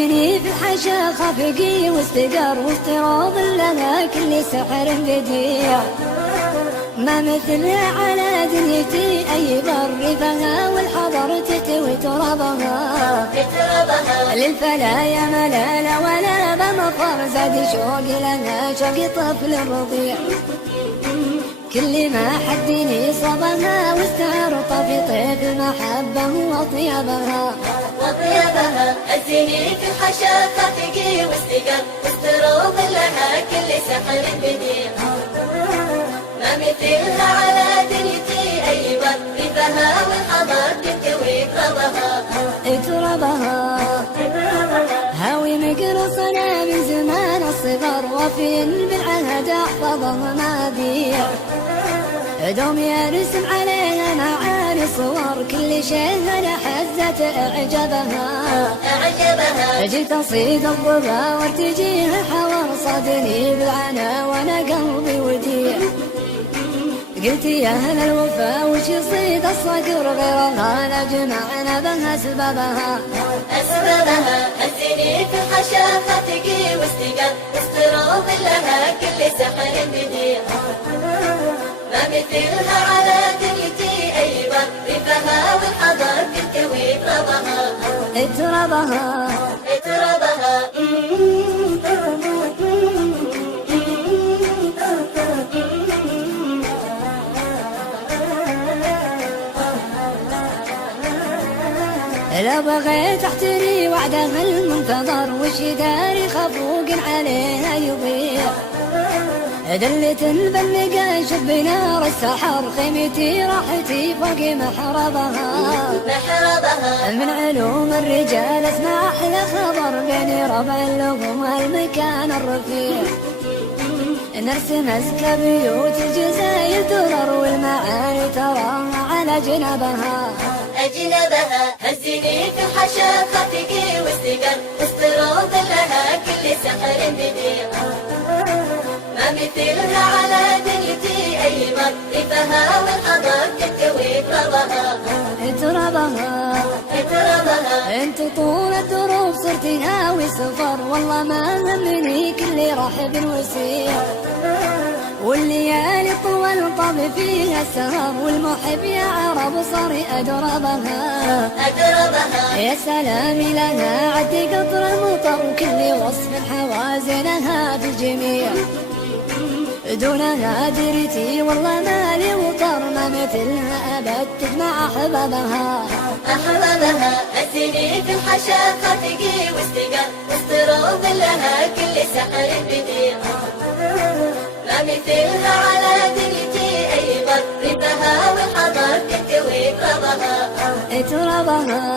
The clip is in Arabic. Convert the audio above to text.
هزني في الحشا خفقي واستقر واستراض لها كل سحر بديع. ما مثل على دنيتي أي بر فيها والحضر تتوي ترابها. للفلا يا ملالة ولا بمطر زاد شوقي لها شوقي طفل رضيع. كل ما حدني صبها واستعرط في طيف المحبة وطيبها. هزني في الحشا خفقي واستقر واستروض لها كل سحر بديع. ما مثلها على دنيتي أي بر فيها والحضر تتوي ترابها. هاوي مقرصنا من زمان الصغر وفي بالعهد احفظه ما بيع. دوم يرسم عليها معاني صور كل شيء انا حزت اعجبها. جيت اصيد الضبا وارتجيها حور صدني بالعنا وانا قلبي وديع. قلت يا اهل الوفا وش يصيد الصقر غيرها لجمعنا بها اسبابها. هزني في الحشا خفقي واستقر واستروض لها كل سحر بديع. ما مثلها على دنيتي أي بر فيها والحضر تلتوي ترابها. لو بغيت احتري وعدها المنتظر وش داري خفوق عليها يضيع. دلت البلقة شب نار السحر خيمتي راحتي فوق محربها. من علوم الرجال اسمع احلى خبر بين ربع اللغم والمكان الرفيع. نرسم ازكى بيوت الجزاير درر والمعاني تراها على جنبها. هزني في الحشا خفقي واستقر واستروض لها كل سحر بديع. ما مثلها على دنيتي أي بر فيها والحضر تتوي ترابها. انت طول الدروب صرت ناوي سفر والله ما همني كل رحب وسيع. والليالي طول طب فيها السهر والمحب يا عرب صار أدربها. يا سلامي لها عد قطر المطر كل وصف حوازنها في الجميع. دونها درتي والله مالي وطر ما مثلها أبد تجمع أحبابها. هزني في الحشا خفقي واستقر واستروض لها كل سحر بديع. ما مثلها على دنيتي أي بر فيها والحضر تتوي ترابها.